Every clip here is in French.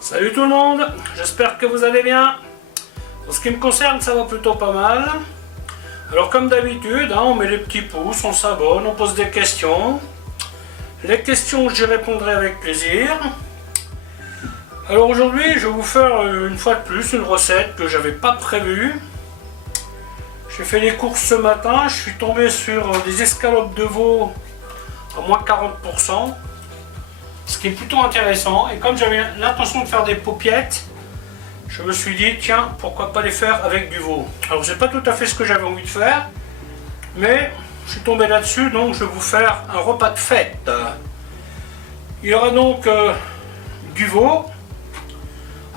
Salut tout le monde, j'espère que vous allez bien. En ce qui me concerne, ça va plutôt pas mal. Alors comme d'habitude, on met les petits pouces, on s'abonne, on pose des questions. Les questions, j'y répondrai avec plaisir. Alors aujourd'hui, je vais vous faire une fois de plus une recette que j'avais pas prévue. J'ai fait les courses ce matin, je suis tombé sur des escalopes de veau à moins 40%. Ce qui est plutôt intéressant, et comme j'avais l'intention de faire des paupiettes, je me suis dit tiens, pourquoi pas les faire avec du veau. Alors c'est pas tout à fait ce que j'avais envie de faire, mais je suis tombé là-dessus, donc je vais vous faire un repas de fête. Il y aura donc du veau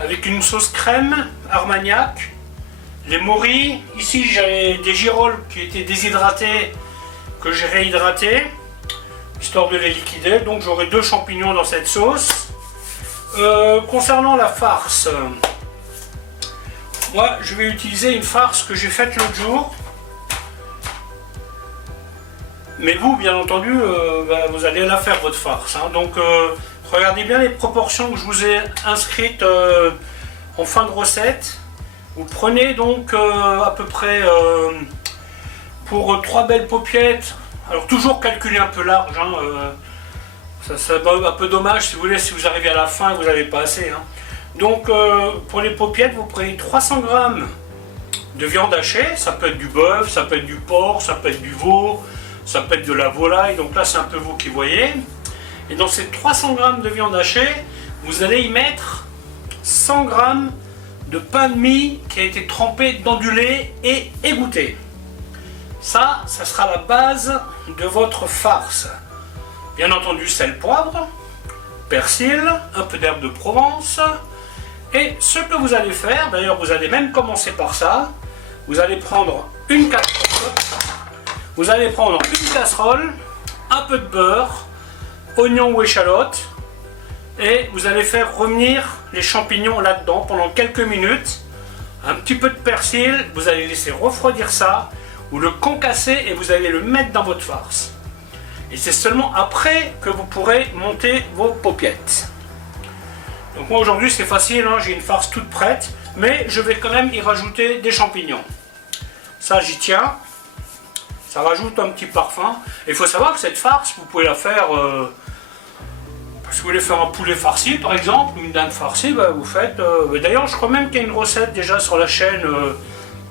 avec une sauce crème armagnac, les morilles. Ici j'ai des girolles qui étaient déshydratées que j'ai réhydratées histoire de les liquider, donc j'aurai 2 champignons dans cette sauce. Concernant la farce, moi je vais utiliser une farce que j'ai faite l'autre jour, mais vous bien entendu vous allez la faire votre farce, donc regardez bien les proportions que je vous ai inscrites en fin de recette. Vous prenez donc à peu près pour 3 belles paupiettes. Alors toujours calculer un peu large, ça va un peu dommage si vous voulez, si vous arrivez à la fin et vous n'avez pas assez. Donc pour les paupiettes, vous prenez 300 g de viande hachée, ça peut être du bœuf, ça peut être du porc, ça peut être du veau, ça peut être de la volaille, donc là c'est un peu vous qui voyez. Et dans ces 300 g de viande hachée, vous allez y mettre 100 g de pain de mie qui a été trempé dans du lait et égoutté. Ça sera la base de votre farce. Bien entendu, sel, poivre, persil, un peu d'herbe de Provence. Et ce que vous allez faire, d'ailleurs vous allez même commencer par ça, vous allez prendre une casserole, un peu de beurre, oignon ou échalote, et vous allez faire revenir les champignons là-dedans pendant quelques minutes. Un petit peu de persil, vous allez laisser refroidir ça, vous le concassez et vous allez le mettre dans votre farce. Et c'est seulement après que vous pourrez monter vos paupiettes. Donc moi aujourd'hui c'est facile, j'ai une farce toute prête, mais je vais quand même y rajouter des champignons. Ça j'y tiens, ça rajoute un petit parfum. Et il faut savoir que cette farce, vous pouvez la faire, si vous voulez faire un poulet farci par exemple, ou une dinde farcie, vous faites... D'ailleurs je crois même qu'il y a une recette déjà sur la chaîne,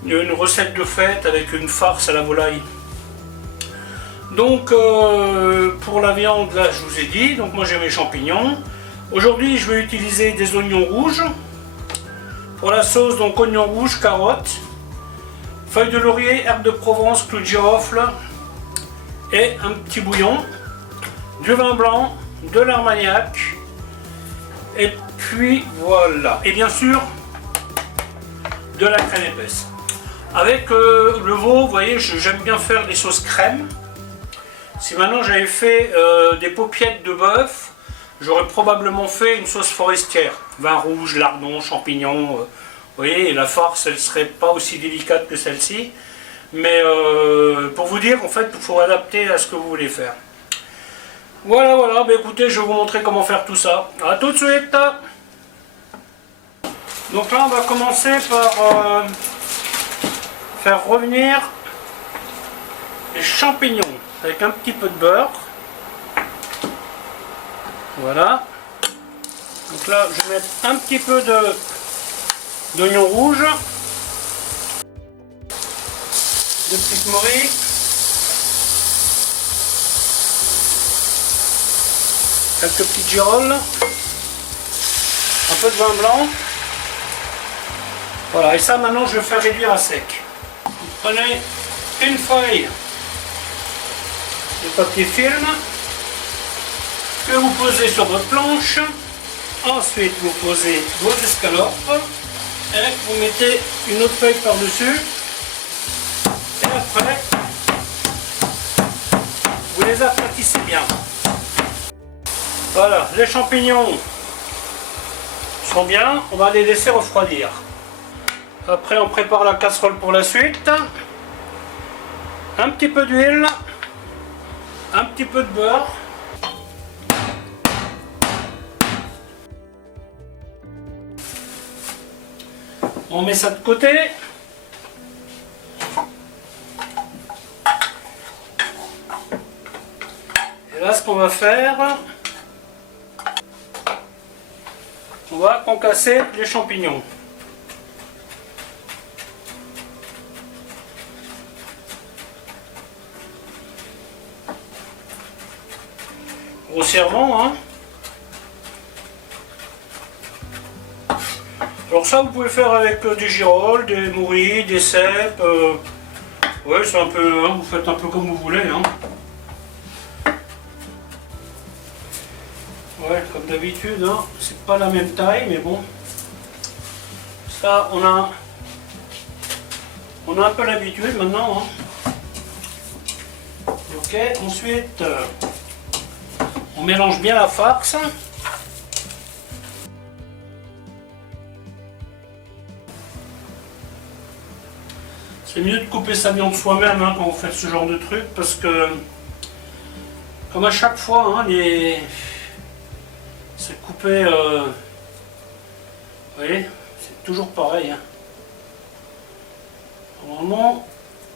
une recette de fête avec une farce à la volaille. Donc pour la viande, là je vous ai dit, donc moi j'ai mes champignons. Aujourd'hui je vais utiliser des oignons rouges. Pour la sauce, donc oignons rouges, carottes, feuilles de laurier, herbes de Provence, clous de girofle et un petit bouillon, du vin blanc, de l'armagnac, et puis voilà. Et bien sûr de la crème épaisse. Avec le veau, vous voyez, j'aime bien faire des sauces crème. Si maintenant j'avais fait des paupiettes de bœuf, j'aurais probablement fait une sauce forestière. Vin rouge, lardons, champignons. Vous voyez, la farce, elle serait pas aussi délicate que celle-ci. Mais pour vous dire, en fait, il faut adapter à ce que vous voulez faire. Voilà, écoutez, je vais vous montrer comment faire tout ça. A tout de suite. Donc là, on va commencer par... faire revenir les champignons avec un petit peu de beurre. Voilà. Donc là, je vais mettre un petit peu d'oignon rouge, de petites morilles, quelques petites girolles, un peu de vin blanc. Voilà, et ça maintenant je vais faire réduire à sec. Vous prenez une feuille de papier film que vous posez sur votre planche. Ensuite vous posez vos escalopes et vous mettez une autre feuille par-dessus. Et après vous les aplatissez bien. Voilà, les champignons sont bien, on va les laisser refroidir. Après on prépare la casserole pour la suite. Un petit peu d'huile, un petit peu de beurre, On met ça de côté. Et là, ce qu'on va faire, on va concasser les champignons. Grossièrement, hein. Alors ça, vous pouvez faire avec des girolles, des morilles, des cèpes. Ouais, c'est un peu, hein, vous faites un peu comme vous voulez. Hein. Ouais, comme d'habitude, hein, c'est pas la même taille, mais bon. Ça, on a un peu l'habitude maintenant. Hein. Ok, ensuite, on mélange bien la farce. C'est mieux de couper sa viande soi-même hein, quand vous faites ce genre de truc parce que, comme à chaque fois, hein, c'est coupé. Vous voyez, c'est toujours pareil. Hein. Normalement,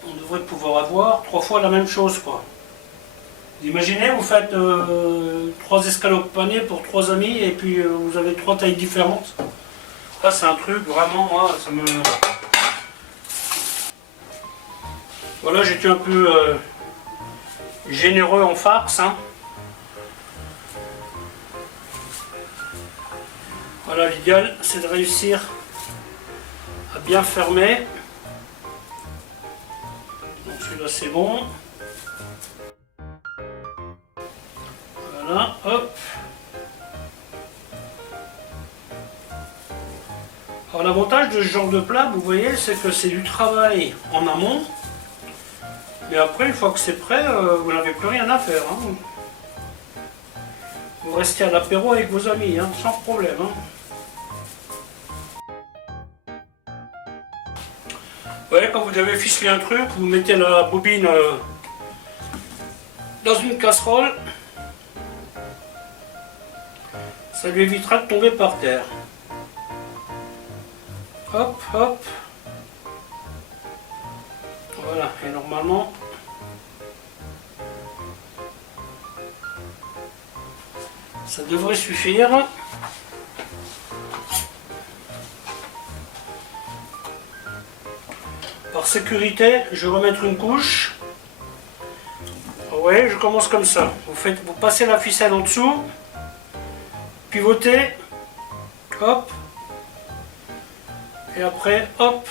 on devrait pouvoir avoir 3 fois la même chose, quoi. Vous imaginez, vous faites 3 escalopes panées pour 3 amis et puis vous avez 3 tailles différentes. Ça, c'est un truc vraiment, moi, ça me. Voilà, j'étais un peu généreux en farce. Hein. Voilà, l'idéal, c'est de réussir à bien fermer. Donc celui-là, c'est bon. Voilà, hop. Alors l'avantage de ce genre de plat, vous voyez, c'est que c'est du travail en amont. Et après, une fois que c'est prêt, vous n'avez plus rien à faire. Hein. Vous restez à l'apéro avec vos amis, hein, sans problème. Hein. Ouais, quand vous avez ficelé un truc, vous mettez la bobine dans une casserole. Ça lui évitera de tomber par terre. Hop, hop. Voilà, et normalement, ça devrait suffire. Par sécurité, je vais remettre une couche. Vous voyez, je commence comme ça. Vous passez la ficelle en dessous, pivotez, hop, et après, hop,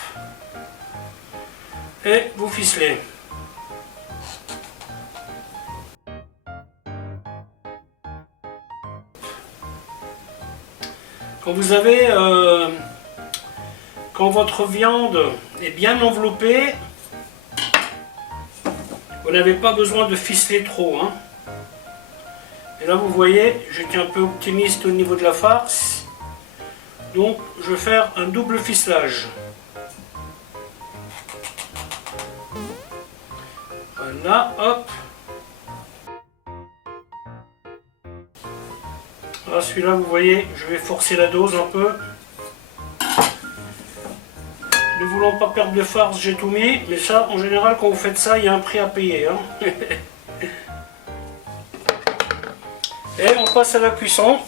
et vous ficelez. Quand vous avez, quand votre viande est bien enveloppée, vous n'avez pas besoin de ficeler trop. Hein. Et là vous voyez, j'étais un peu optimiste au niveau de la farce, donc je vais faire un double ficelage. Voilà, hop. Là, celui-là, vous voyez, je vais forcer la dose un peu. Ne voulant pas perdre de farce, j'ai tout mis. Mais ça, en général, quand vous faites ça, il y a un prix à payer. Hein. Et on passe à la cuisson.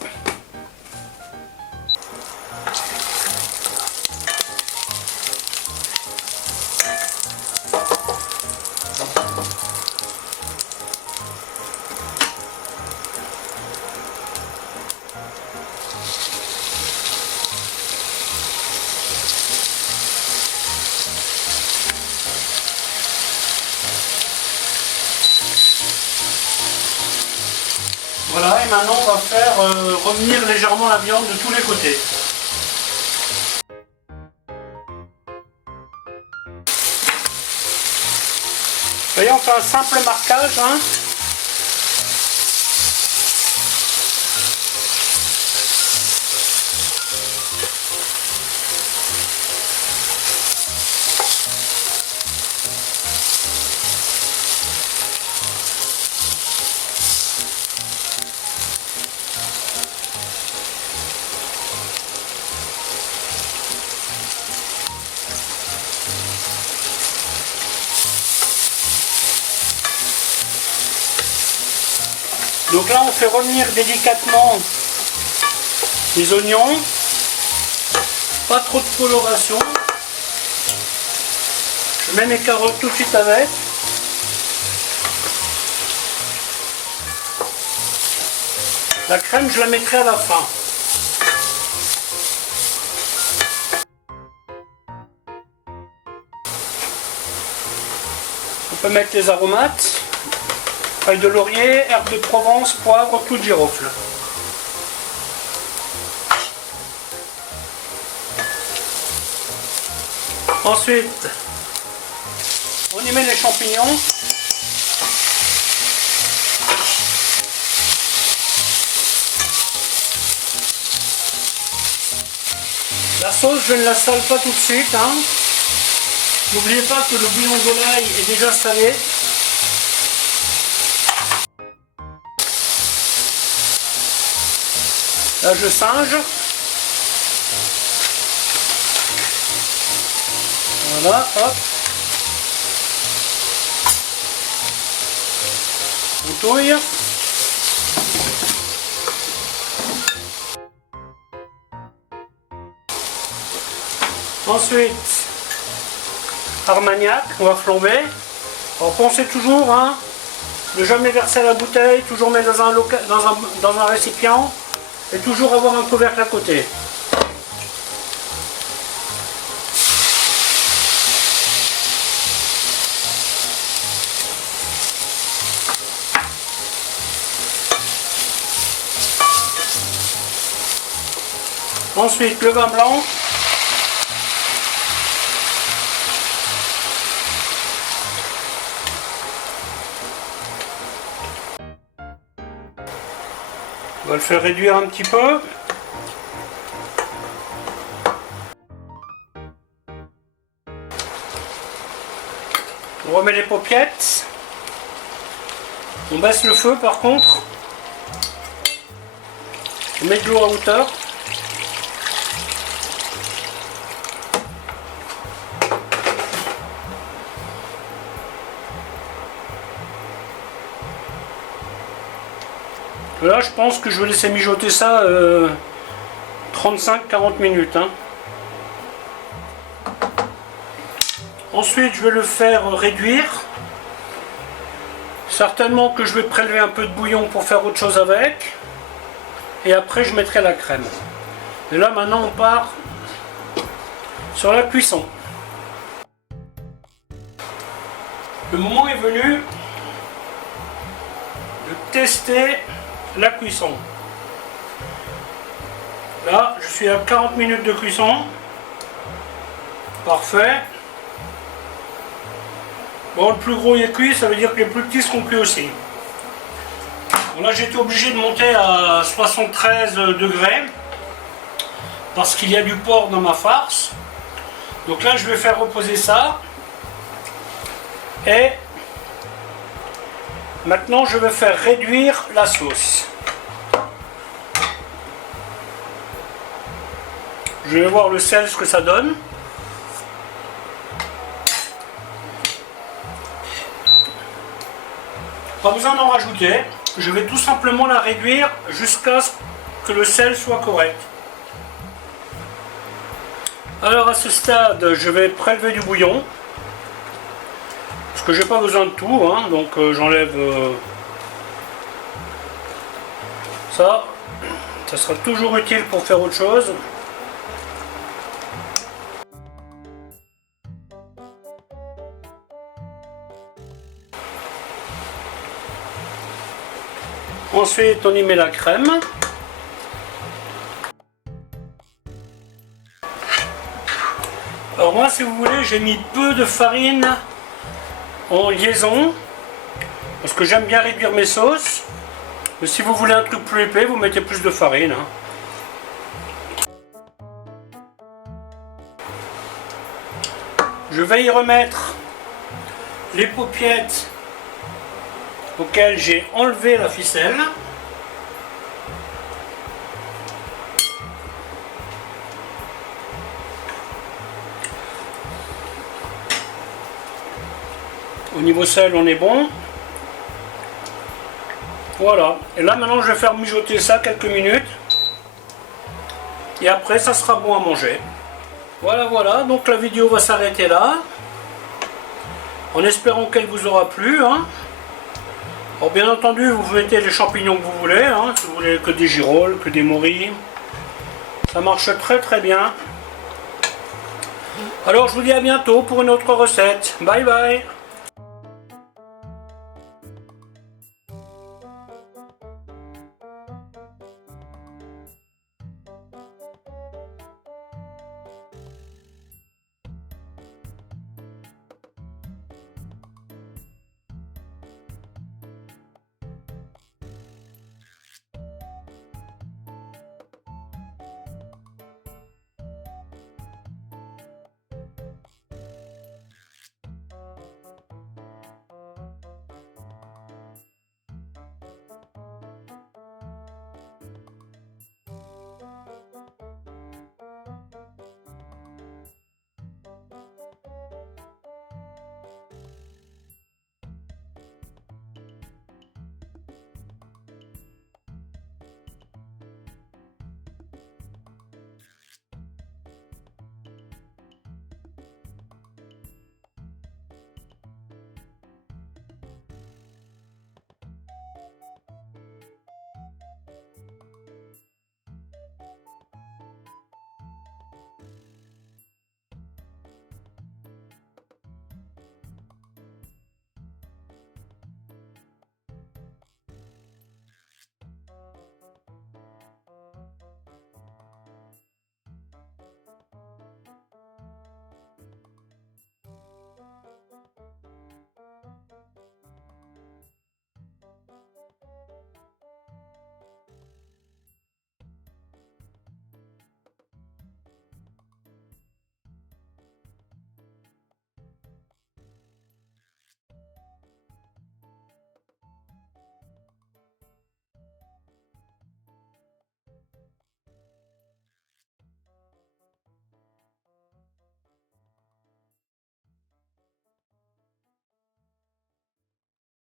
Voilà, et maintenant on va faire revenir légèrement la viande de tous les côtés. Vous voyez, on fait un simple marquage. Hein. Donc là on fait revenir délicatement les oignons, pas trop de coloration. Je mets mes carottes tout de suite avec. La crème je la mettrai à la fin. On peut mettre les aromates, feuilles de laurier, herbes de Provence, poivre, clou de girofle. Ensuite, on y met les champignons. La sauce, je ne la sale pas tout de suite. Hein. N'oubliez pas que le bouillon de volaille est déjà salé. Là, je singe. Voilà, hop. On touille. Ensuite, Armagnac, on va flamber. Alors pensez toujours, hein, ne jamais verser à la bouteille, toujours mettre dans un récipient et toujours avoir un couvercle à côté. Ensuite, le vin blanc. On va le faire réduire un petit peu. On remet les paupiettes. On baisse le feu par contre. On met de l'eau à hauteur. Là, je pense que je vais laisser mijoter ça 35-40 minutes. Hein. Ensuite, je vais le faire réduire. Certainement que je vais prélever un peu de bouillon pour faire autre chose avec. Et après, je mettrai la crème. Et là, maintenant, on part sur la cuisson. Le moment est venu de tester la cuisson. Là, je suis à 40 minutes de cuisson. Parfait. Bon, le plus gros est cuit, ça veut dire que les plus petits seront cuits aussi. Bon, là, j'ai été obligé de monter à 73 degrés parce qu'il y a du porc dans ma farce. Donc là, je vais faire reposer ça. Et maintenant, je vais faire réduire la sauce. Je vais voir le sel, ce que ça donne. Pas besoin d'en rajouter. Je vais tout simplement la réduire jusqu'à ce que le sel soit correct. Alors à ce stade, je vais prélever du bouillon. Parce que j'ai pas besoin de tout, hein, donc j'enlève ça. Ça sera toujours utile pour faire autre chose. Ensuite, on y met la crème. Alors moi, si vous voulez, j'ai mis peu de farine en liaison parce que j'aime bien réduire mes sauces. Mais si vous voulez un truc plus épais, vous mettez plus de farine. Hein. Je vais y remettre les paupiettes auxquelles j'ai enlevé la ficelle. Au niveau sel, on est bon. Voilà. Et là maintenant je vais faire mijoter ça quelques minutes. Et après ça sera bon à manger. Voilà, donc la vidéo va s'arrêter là. En espérant qu'elle vous aura plu. Hein. Alors bien entendu, vous mettez les champignons que vous voulez. Hein. Si vous voulez que des girolles, que des morilles. Ça marche très bien. Alors je vous dis à bientôt pour une autre recette. Bye bye.